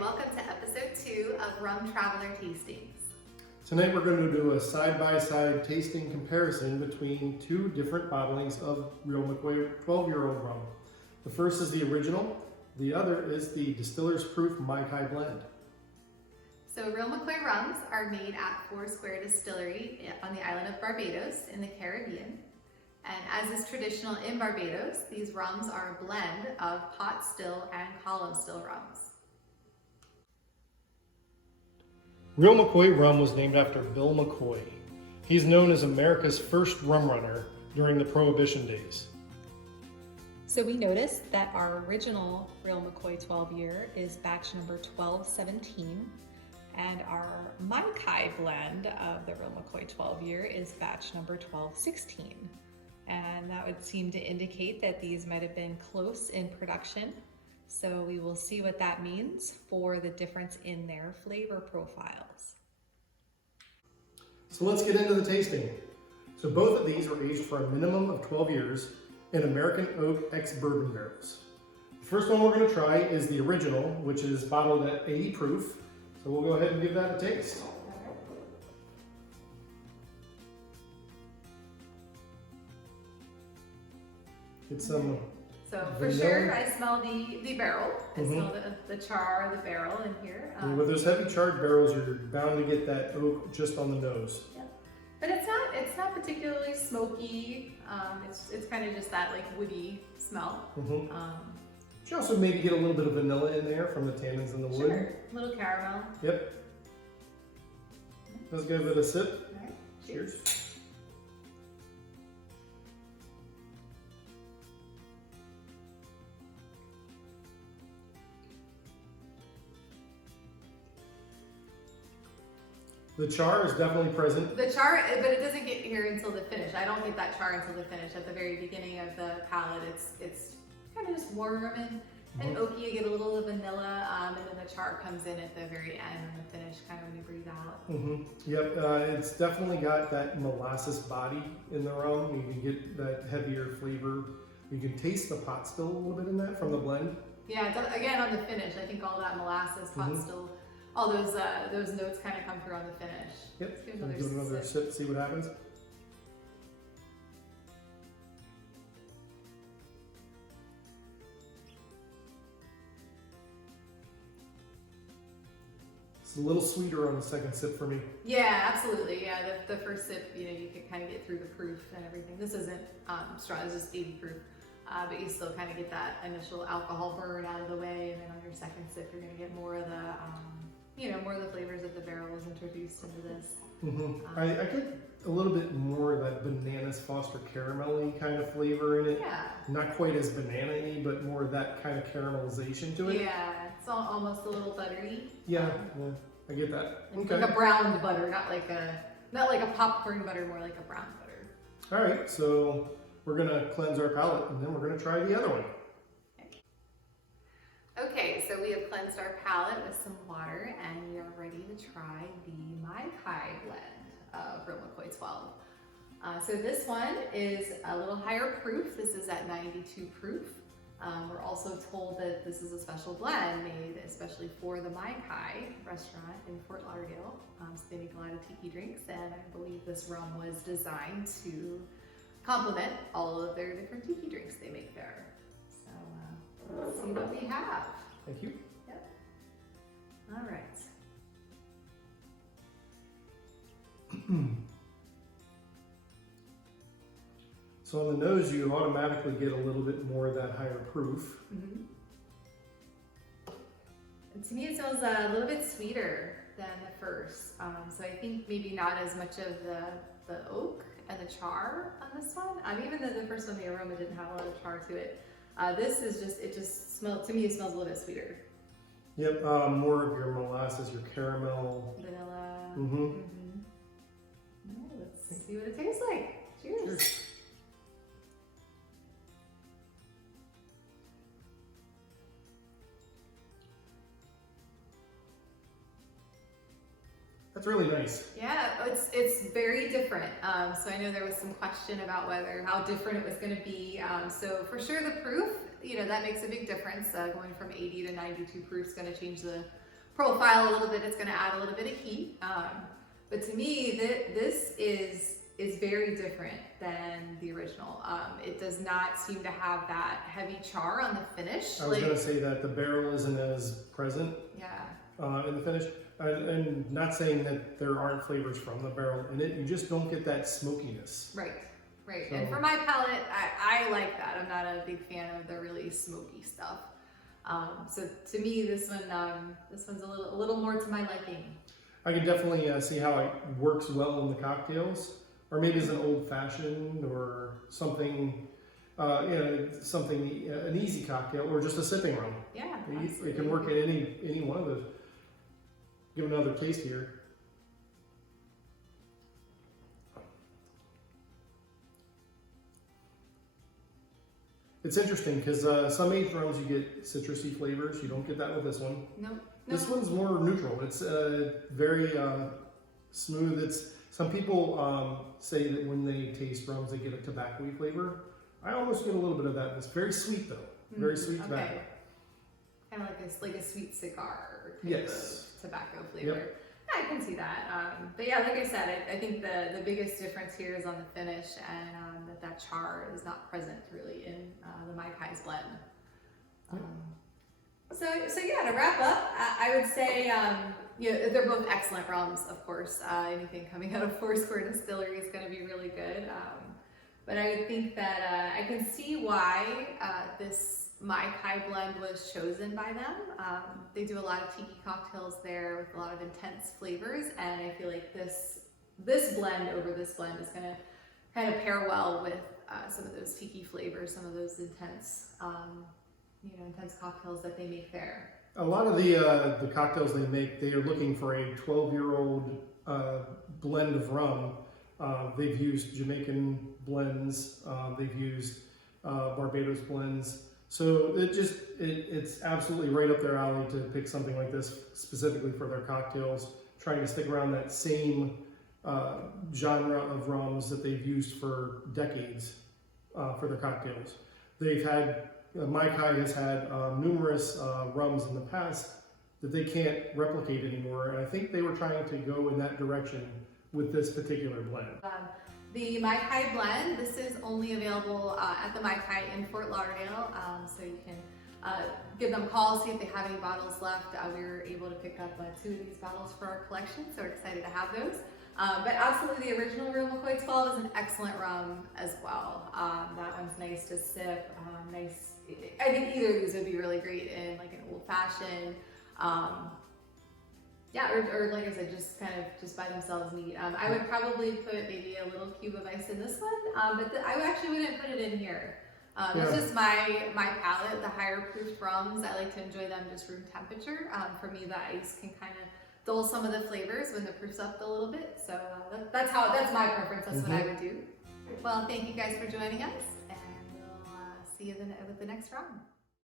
and welcome to episode 2 of Rum Traveler Tastings. Tonight we're going to do a side-by-side tasting comparison between two different bottlings of Real McCoy 12-year-old rum. The first is the original, the other is the Distiller's Proof Mai Kai blend. So Real McCoy rums are made at Foursquare Distillery on the island of Barbados in the Caribbean. And as is traditional in Barbados, these rums are a blend of pot still and column still rums. Real McCoy rum was named after Bill McCoy. He's known as America's first rum runner during the Prohibition days. So we noticed that our original Real McCoy 12 year is batch number 1217, and our Mai Kai blend of the Real McCoy 12 year is batch number 1216. And that would seem to indicate that these might have been close in production. So we will see what that means for the difference in their flavor profiles. So let's get into the tasting. So both of these were aged for a minimum of 12 years in American oak ex-bourbon barrels. The first one we're going to try is the original, which is bottled at 80 proof. So we'll go ahead and give that a taste. It's some So for sure, I smell the barrel. I smell the char of the barrel in here. With those heavy charred barrels, you're bound to get that oak just on the nose. Yeah. But it's not particularly smoky. It's kind of just that like woody smell. You also maybe get a little bit of vanilla in there from the tannins in the wood. Sure. A little caramel. Yep. Let's give it a sip. All right. Cheers. The char is definitely present. The char, but it doesn't get here until the finish. I don't get that char until the finish. At the very beginning of the palate, it's kind of just warm and oaky. You get a little of vanilla, and then the char comes in at the very end and the finish, kind of when you breathe out. Yep, it's definitely got that molasses body in the rum. You can get that heavier flavor. You can taste the pot still a little bit in that from the blend. Yeah, again on the finish, I think all that molasses, pot still, all those notes kind of come through on the finish. Yep. Let's give Give it another sip, see what happens. It's a little sweeter on the second sip for me. Yeah, absolutely. Yeah, the first sip, you can kind of get through the proof and everything. This isn't strong, this is 80 proof. But you still kind of get that initial alcohol burn out of the way, and then on your second sip, you're going to get more of the, more of the flavors of the barrels introduced into this. I get a little bit more of that bananas Foster caramelly kind of flavor in it. Yeah. Not quite as banana-y, but more of that kind of caramelization to it. Yeah, it's almost a little buttery. Yeah, I get that. Like a browned butter, not like a popcorn butter, more like a brown butter. All right, so we're gonna cleanse our palate, and then we're gonna try the other one. Okay, so we have cleansed our palate with some water, and we are ready to try the Mai Kai blend of Real McCoy 12. So this one is a little higher proof. This is at 92 proof. We're also told that this is a special blend made especially for the Mai Kai restaurant in Fort Lauderdale. So they make a lot of tiki drinks, and I believe this rum was designed to complement all of their different tiki drinks they make there. So let's see what we have. Thank you. Yep. All right. So on the nose, you automatically get a little bit more of that higher proof. And to me, it smells a little bit sweeter than the first. So I think maybe not as much of the oak and the char on this one. Even though the first one, the aroma didn't have a lot of char to it. This is just smells, to me, it smells a little bit sweeter. Yep, more of your molasses, your caramel. Vanilla. All right, let's see what it tastes like. Cheers. That's really nice. Yeah, it's very different. So I know there was some question about how different it was going to be. So for sure the proof, that makes a big difference. Going from 80 to 92 proof is going to change profile a little bit. It's going to add a little bit of heat. But to me, this is very different than the original. It does not seem to have that heavy char on the finish. I was going to say that the barrel isn't as present in the finish. And not saying that there aren't flavors from the barrel in it, you just don't get that smokiness. Right. So, And for my palate, I like that. I'm not a big fan of the really smoky stuff. So to me, this one's a little more to my liking. I can definitely see how it works well in the cocktails, or maybe as an old fashioned or something, an easy cocktail, or just a sipping rum. Yeah, it can work in any one of those. Give another taste here. It's interesting because some aged rums you get citrusy flavors. You don't get that with this one. Nope. This one's more neutral. It's very smooth. Some people say that when they taste rums, they get a tobacco-y flavor. I almost get a little bit of that. It's very sweet though. Very sweet tobacco. Okay. Kind of like a sweet cigar type Yes. of tobacco flavor. Yep. Yeah, I can see that. But yeah, like I said, I think the biggest difference here is on the finish, and that char is not present really in the Mai Kai's blend. So yeah, to wrap up, I would say they're both excellent rums, of course. Anything coming out of Foursquare Distillery is going to be really good. But I would think that I can see why this Mai Kai blend was chosen by them. They do a lot of tiki cocktails there with a lot of intense flavors, and I feel like this blend over this blend is going to kind of pair well with some of those tiki flavors, some of those intense cocktails that they make there. A lot of the cocktails they make, they are looking for a 12-year-old blend of rum. They've used Jamaican blends. They've used Barbados blends. So it's absolutely right up their alley to pick something like this specifically for their cocktails, trying to stick around that same genre of rums that they've used for decades for their cocktails. They've had, Mai Kai has had numerous rums in the past that they can't replicate anymore, and I think they were trying to go in that direction with this particular blend. The Mai Kai blend, this is only available at the Mai Kai in Fort Lauderdale, so you can give them a call, see if they have any bottles left. We were able to pick up 2 of these bottles for our collection, so we're excited to have those. But absolutely, the original Real McCoy 12 is an excellent rum as well. That one's nice to sip, nice. I think either of these would be really great in like an old fashioned. Or like I said, just by themselves neat. I would probably put maybe a little cube of ice in this one, but I actually wouldn't put it in here. It's just my palate. The higher proofed rums, I like to enjoy them just room temperature. For me, the ice can kind of dull some of the flavors when the proof's up a little bit. So that's my preference. That's what I would do. Well, thank you guys for joining us, and we'll see you with the next round.